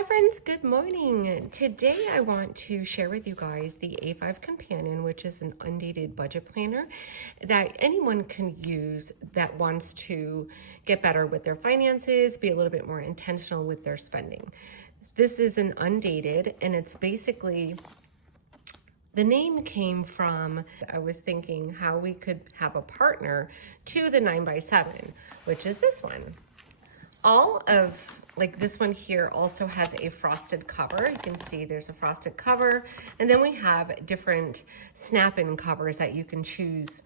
Hi friends, good morning. Today I want to share with you guys the A5 Companion, which is an undated budget planner that anyone can use that wants to get better with their finances, be a little bit more intentional with their spending. This is an undated, and it's basically, the name came from, I was thinking how we could have a partner to the 9x7, which is this one. All of, like this one here also has a frosted cover. You can see there's a frosted cover, and then we have different snap-in covers that you can choose.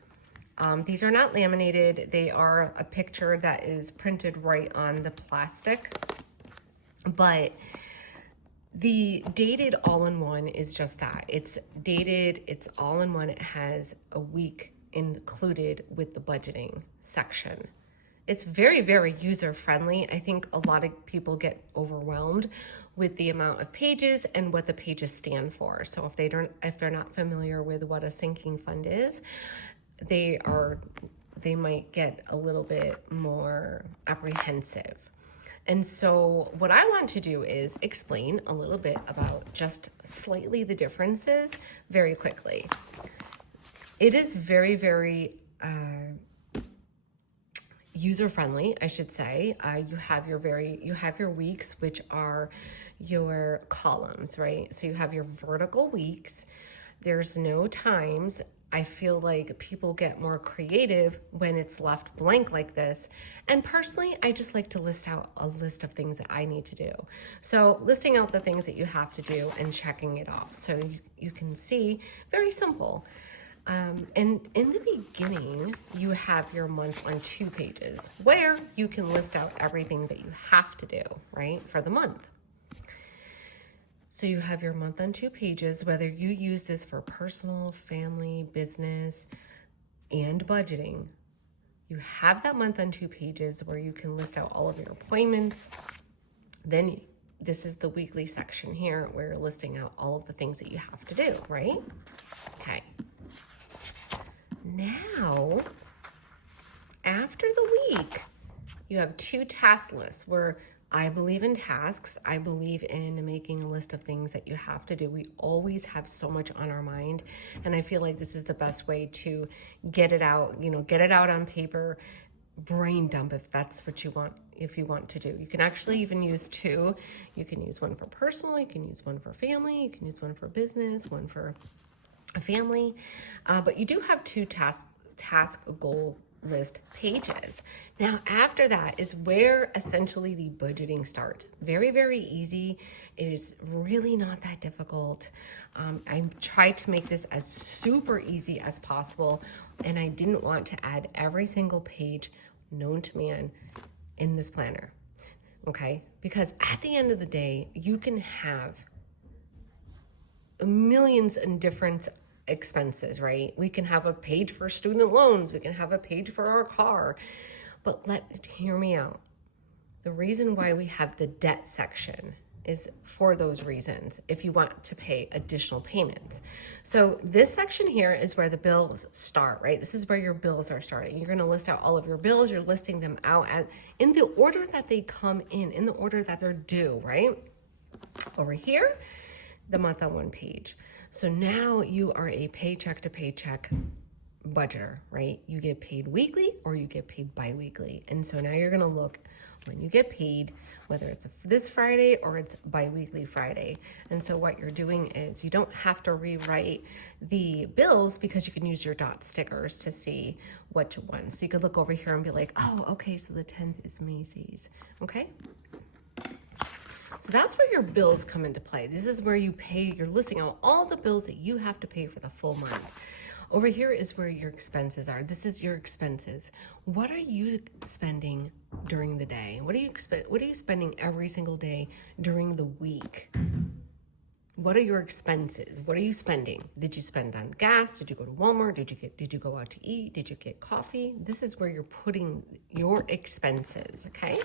These are not laminated. They are a picture that is printed right on the plastic, but the dated all-in-one is just that. It's dated, it's all-in-one. It has a week included with the budgeting section. It's very, very user-friendly. I think a lot of people get overwhelmed with the amount of pages and what the pages stand for. So if they're not familiar with what a sinking fund is, they might get a little bit more apprehensive. And so what I want to do is explain a little bit about just slightly the differences very quickly. It is very, very user-friendly, I should say. You have your weeks, which are your columns, right? So you have your vertical weeks. There's no times. I feel like people get more creative when it's left blank like this. And personally, I just like to list out a list of things that I need to do. So listing out the things that you have to do and checking it off. So you can see, very simple. And in the beginning, you have your month on 2 pages where you can list out everything that you have to do, right, for the month. So you have your month on 2 pages, whether you use this for personal, family, business, and budgeting. You have that month on 2 pages where you can list out all of your appointments. Then this is the weekly section here where you're listing out all of the things that you have to do, right? Okay. Now, after the week, you have 2 task lists where I believe in tasks. I believe in making a list of things that you have to do. We always have so much on our mind, and I feel like this is the best way to get it out, get it out on paper, brain dump if that's what you want, if you want to do. You can actually even use 2. You can use one for personal, you can use one for family, you can use one for business, one for a family, but you do have 2 task goal list pages. Now, after that is where essentially the budgeting starts. Very, very easy. It is really not that difficult. I tried to make this as super easy as possible, and I didn't want to add every single page known to man in this planner, okay? Because at the end of the day, you can have millions and different expenses, right? We can have a page for student loans. We can have a page for our car. But hear me out. The reason why we have the debt section is for those reasons, if you want to pay additional payments. So this section here is where the bills start, right? This is where your bills are starting. You're going to list out all of your bills. You're listing them out in the order that they come in the order that they're due, right? Over here, the month on 1 page. So now you are a paycheck to paycheck budgeter, right? You get paid weekly or you get paid bi-weekly. And so now you're gonna look when you get paid, whether it's this Friday or it's bi-weekly Friday. And so what you're doing is you don't have to rewrite the bills because you can use your dot stickers to see what to want. So you could look over here and be like, oh, okay, so the 10th is Macy's, okay? So that's where your bills come into play. This is where you're listing out all the bills that you have to pay for the full month. Over here is where your expenses are. This is your expenses. What are you spending during the day? What are you spending every single day during the week? What are your expenses? What are you spending? Did you spend on gas? Did you go to Walmart? Did you go out to eat? Did you get coffee? This is where you're putting your expenses, okay?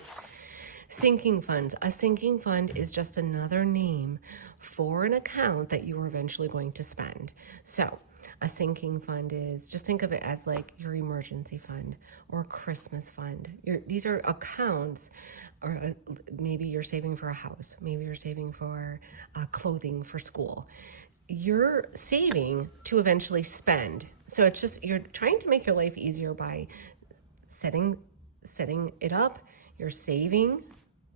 Sinking funds. A sinking fund is just another name for an account that you are eventually going to spend. So a sinking fund is, just think of it as like your emergency fund or a Christmas fund. These are accounts, or maybe you're saving for a house. Maybe you're saving for clothing for school. You're saving to eventually spend. So it's just, you're trying to make your life easier by setting it up. You're saving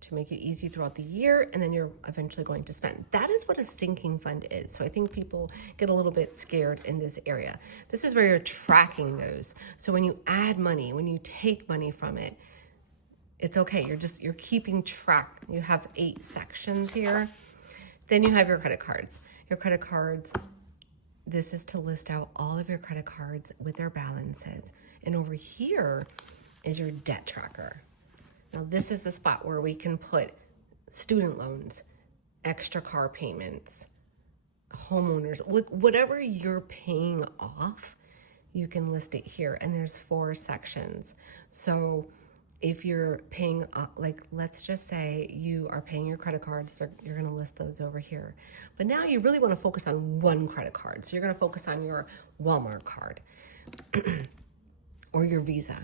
to make it easy throughout the year, and then you're eventually going to spend. That is what a sinking fund is. So I think people get a little bit scared in this area. This is where you're tracking those. So when you add money, when you take money from it, it's okay. You're keeping track. You have 8 sections here. Then you have your credit cards. Your credit cards, this is to list out all of your credit cards with their balances. And over here is your debt tracker. Now this is the spot where we can put student loans, extra car payments, homeowners, whatever you're paying off, you can list it here. And there's 4 sections. So if you're paying, like, let's just say you are paying your credit cards, so you're going to list those over here. But now you really want to focus on one credit card. So you're going to focus on your Walmart card or your Visa.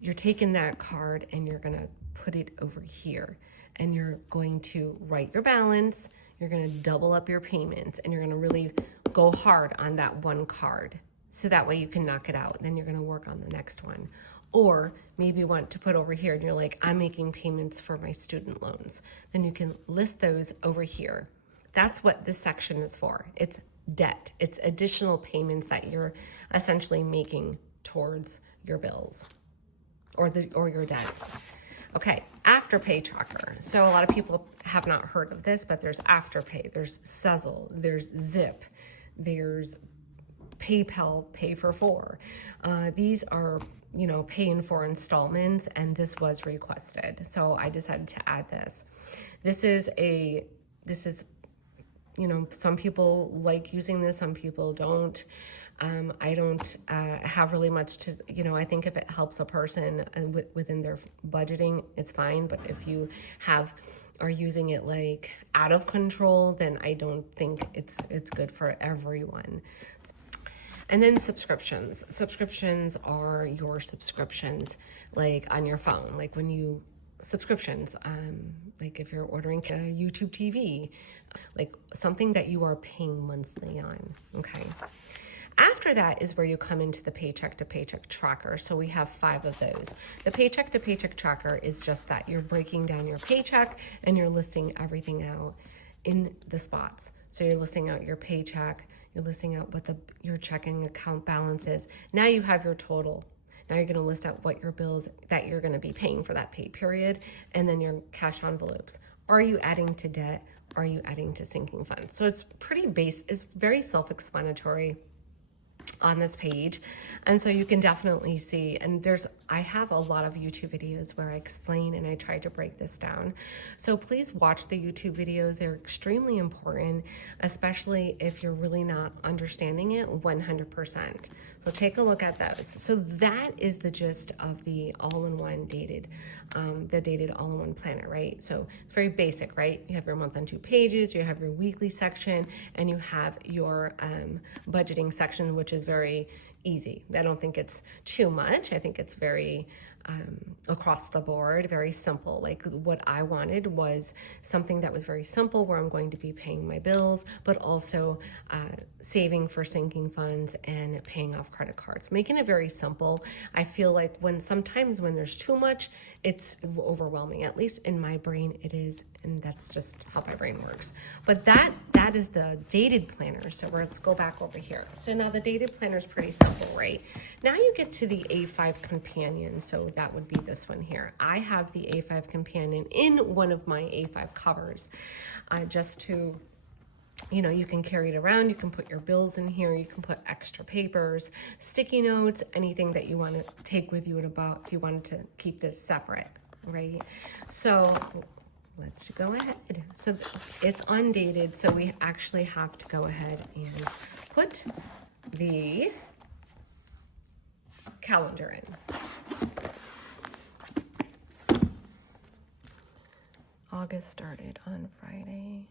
You're taking that card and you're going to put it over here, and you're going to write your balance. You're going to double up your payments, and you're going to really go hard on that one card. So that way you can knock it out. Then you're going to work on the next one. Or maybe you want to put over here and you're like, I'm making payments for my student loans. Then you can list those over here. That's what this section is for. It's debt. It's additional payments that you're essentially making towards your bills or your debts. Okay, Afterpay tracker. So a lot of people have not heard of this, but there's Afterpay, there's Sezzle, there's Zip, there's PayPal, Pay for 4. These are, pay in 4 installments, and this was requested. So I decided to add this. This is, some people like using this, some people don't. I don't have really much to, I think if it helps a person within their budgeting, it's fine. But if you are using it like out of control, then I don't think it's good for everyone. And then subscriptions. Subscriptions are your subscriptions, like on your phone, like subscriptions, like if you're ordering YouTube TV, like something that you are paying monthly on, okay? After that is where you come into the paycheck to paycheck tracker. So we have 5 of those. The paycheck to paycheck tracker is just that. You're breaking down your paycheck and you're listing everything out in the spots. So you're listing out your paycheck, you're listing out what your checking account balance is. Now you have your total. Now you're going to list out what your bills that you're going to be paying for that pay period, and then your cash envelopes. Are you adding to debt? Are you adding to sinking funds? So it's pretty it's very self-explanatory on this page. And so you can definitely see, and I have a lot of YouTube videos where I explain and I try to break this down. So please watch the YouTube videos. They're extremely important, especially if you're really not understanding it 100%. So take a look at those. So that is the gist of the all-in-one dated, the dated all-in-one planner, right? So it's very basic, right? You have your month on 2 pages, you have your weekly section, and you have your budgeting section, which is very easy. I don't think it's too much. I think it's very across the board, very simple. Like what I wanted was something that was very simple, where I'm going to be paying my bills, but also saving for sinking funds and paying off credit cards. Making it very simple. I feel like sometimes when there's too much, it's overwhelming. At least in my brain it is, and that's just how my brain works. But that is the dated planner. So let's go back over here. So now the dated planner is pretty simple, right? Now you get to the A5 companion. So that would be this one here. I have the A5 companion in one of my A5 covers, just to, you can carry it around. You can put your bills in here. You can put extra papers, sticky notes, anything that you want to take with you if you wanted to keep this separate, right? So let's go ahead. So it's undated, so we actually have to go ahead and put the calendar in. August started on Friday.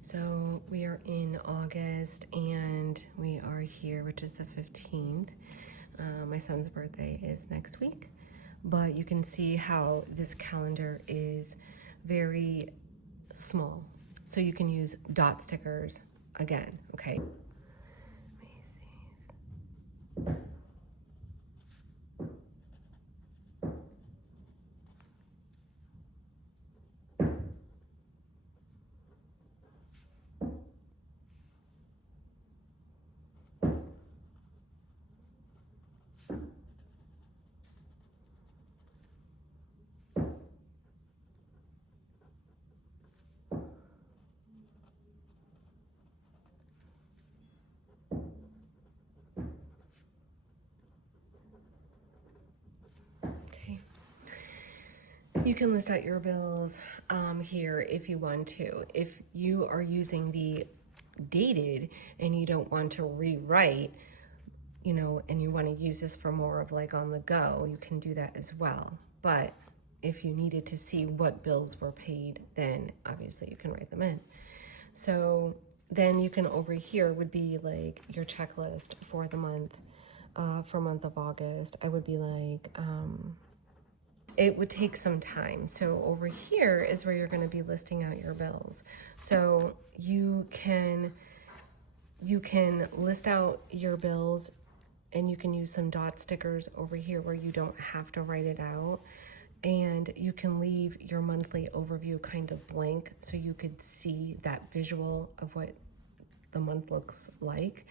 So we are in August and we are here, which is the 15th. My son's birthday is next week, but you can see how this calendar is very small. So you can use dot stickers again, okay? You can list out your bills here if you want to. If you are using the dated and you don't want to rewrite, you know, and you want to use this for more of like on the go, you can do that as well. But if you needed to see what bills were paid, then obviously you can write them in. So then you can, over here would be like your checklist for the month, for month of August. I would be like, it would take some time. So over here is where you're going to be listing out your bills. So you can list out your bills, and you can use some dot stickers over here where you don't have to write it out. And you can leave your monthly overview kind of blank so you could see that visual of what the month looks like.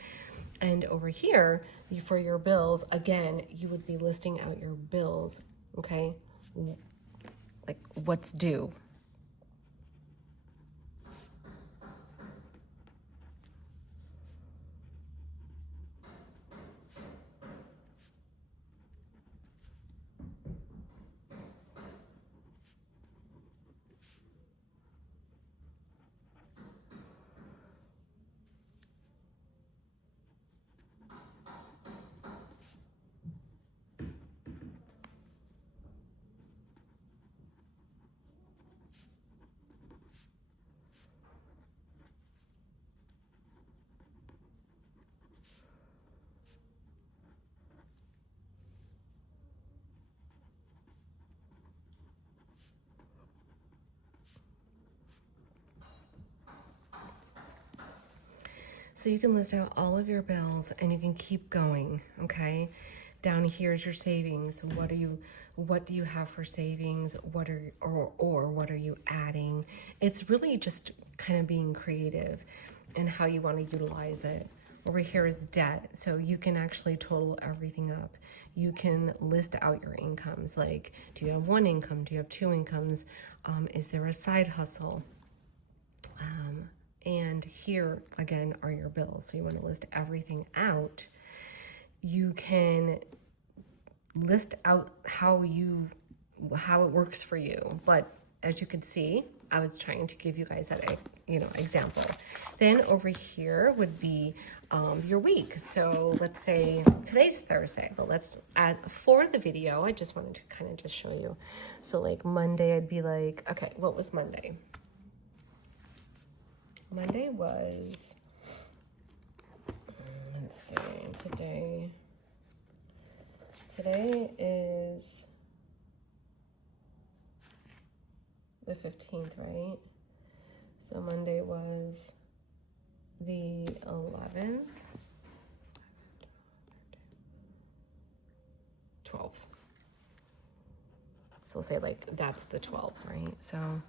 And over here, for your bills, again, you would be listing out your bills, okay? Like what's due. So you can list out all of your bills and you can keep going, okay? Down here is your savings. What do you have for savings? What are what are you adding? It's really just kind of being creative and how you want to utilize it. Over here is debt. So you can actually total everything up. You can list out your incomes. Like, do you have one income? Do you have two incomes? Is there a side hustle? And here, again, are your bills. So you want to list everything out. You can list out how it works for you. But as you could see, I was trying to give you guys that, example. Then over here would be your week. So let's say today's Thursday, but let's add for the video. I just wanted to kind of just show you. So like Monday, I'd be like, okay, what was Monday? Monday was, let's see, today is the 15th, right? So Monday was the 11th, 12th. So we'll say like that's the 12th, right? So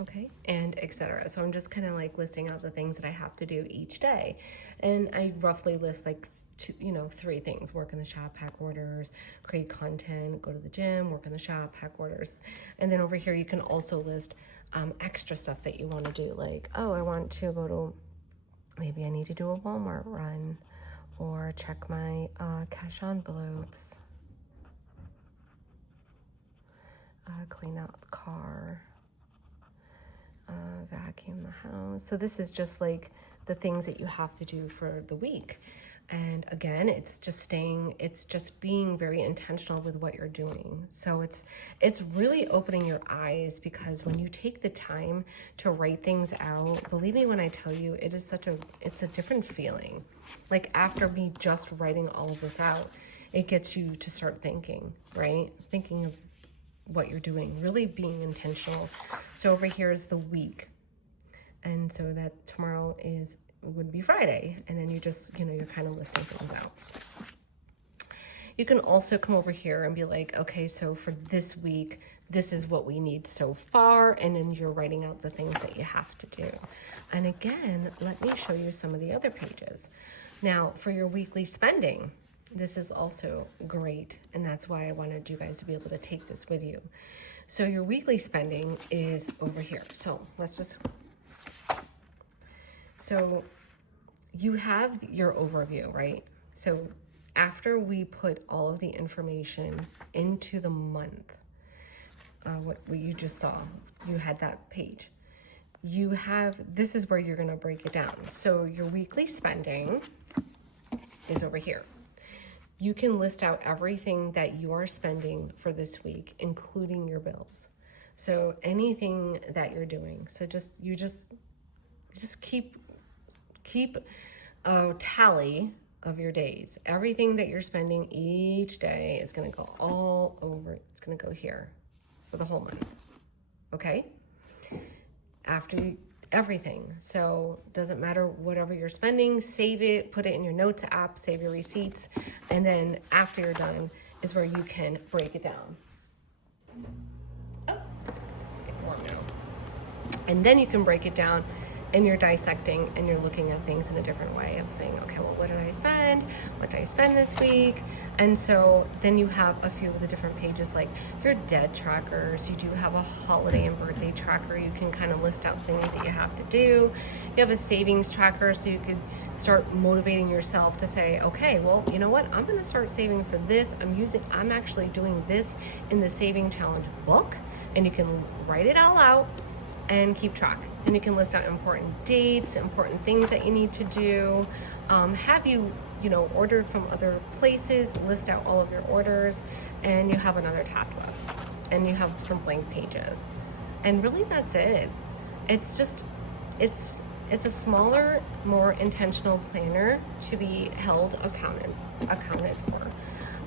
okay, and etc. So I'm just kind of like listing out the things that I have to do each day. And I roughly list like three things: work in the shop, pack orders, create content, go to the gym, work in the shop, pack orders. And then over here you can also list extra stuff that you want to do, like, oh, I want to go to, maybe I need to do a Walmart run, or check my cash envelopes, clean out the car, vacuum the house. So this is just like the things that you have to do for the week. And again, it's just being very intentional with what you're doing. So it's really opening your eyes, because when you take the time to write things out, believe me when I tell you, it's a different feeling. Like after me just writing all of this out, it gets you to start thinking, right? Thinking of what you're doing, really being intentional. So over here is the week. And so that tomorrow would be Friday. And then you just, you're kind of listing things out. You can also come over here and be like, okay, so for this week, this is what we need so far. And then you're writing out the things that you have to do. And again, let me show you some of the other pages. Now, for your weekly spending, this is also great, and that's why I wanted you guys to be able to take this with you. So your weekly spending is over here. So so you have your overview, right? So after we put all of the information into the month, what you just saw, you had that page. This is where you're gonna break it down. So your weekly spending is over here. You can list out everything that you are spending for this week, including your bills. So anything that you're doing. So you just keep a tally of your days. Everything that you're spending each day is going to go all over. It's going to go here for the whole month. Okay? After everything. So doesn't matter whatever you're spending, save it, put it in your notes app, save your receipts, and then after you're done is where you can break it down. Oh, get warm now. And then you can break it down, and you're dissecting and you're looking at things in a different way of saying, okay, well, what did I spend? What did I spend this week? And so then you have a few of the different pages, like your debt trackers. You do have a holiday and birthday tracker. You can kind of list out things that you have to do. You have a savings tracker, so you could start motivating yourself to say, okay, well, you know what? I'm going to start saving for this. I'm actually doing this in the Saving Challenge book, and you can write it all out and keep track. And you can list out important dates, important things that you need to do. Have you ordered from other places, list out all of your orders, and you have another task list. And you have some blank pages. And really that's it. It's a smaller, more intentional planner to be held accounted for.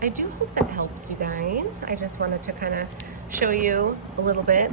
I do hope that helps you guys. I just wanted to kind of show you a little bit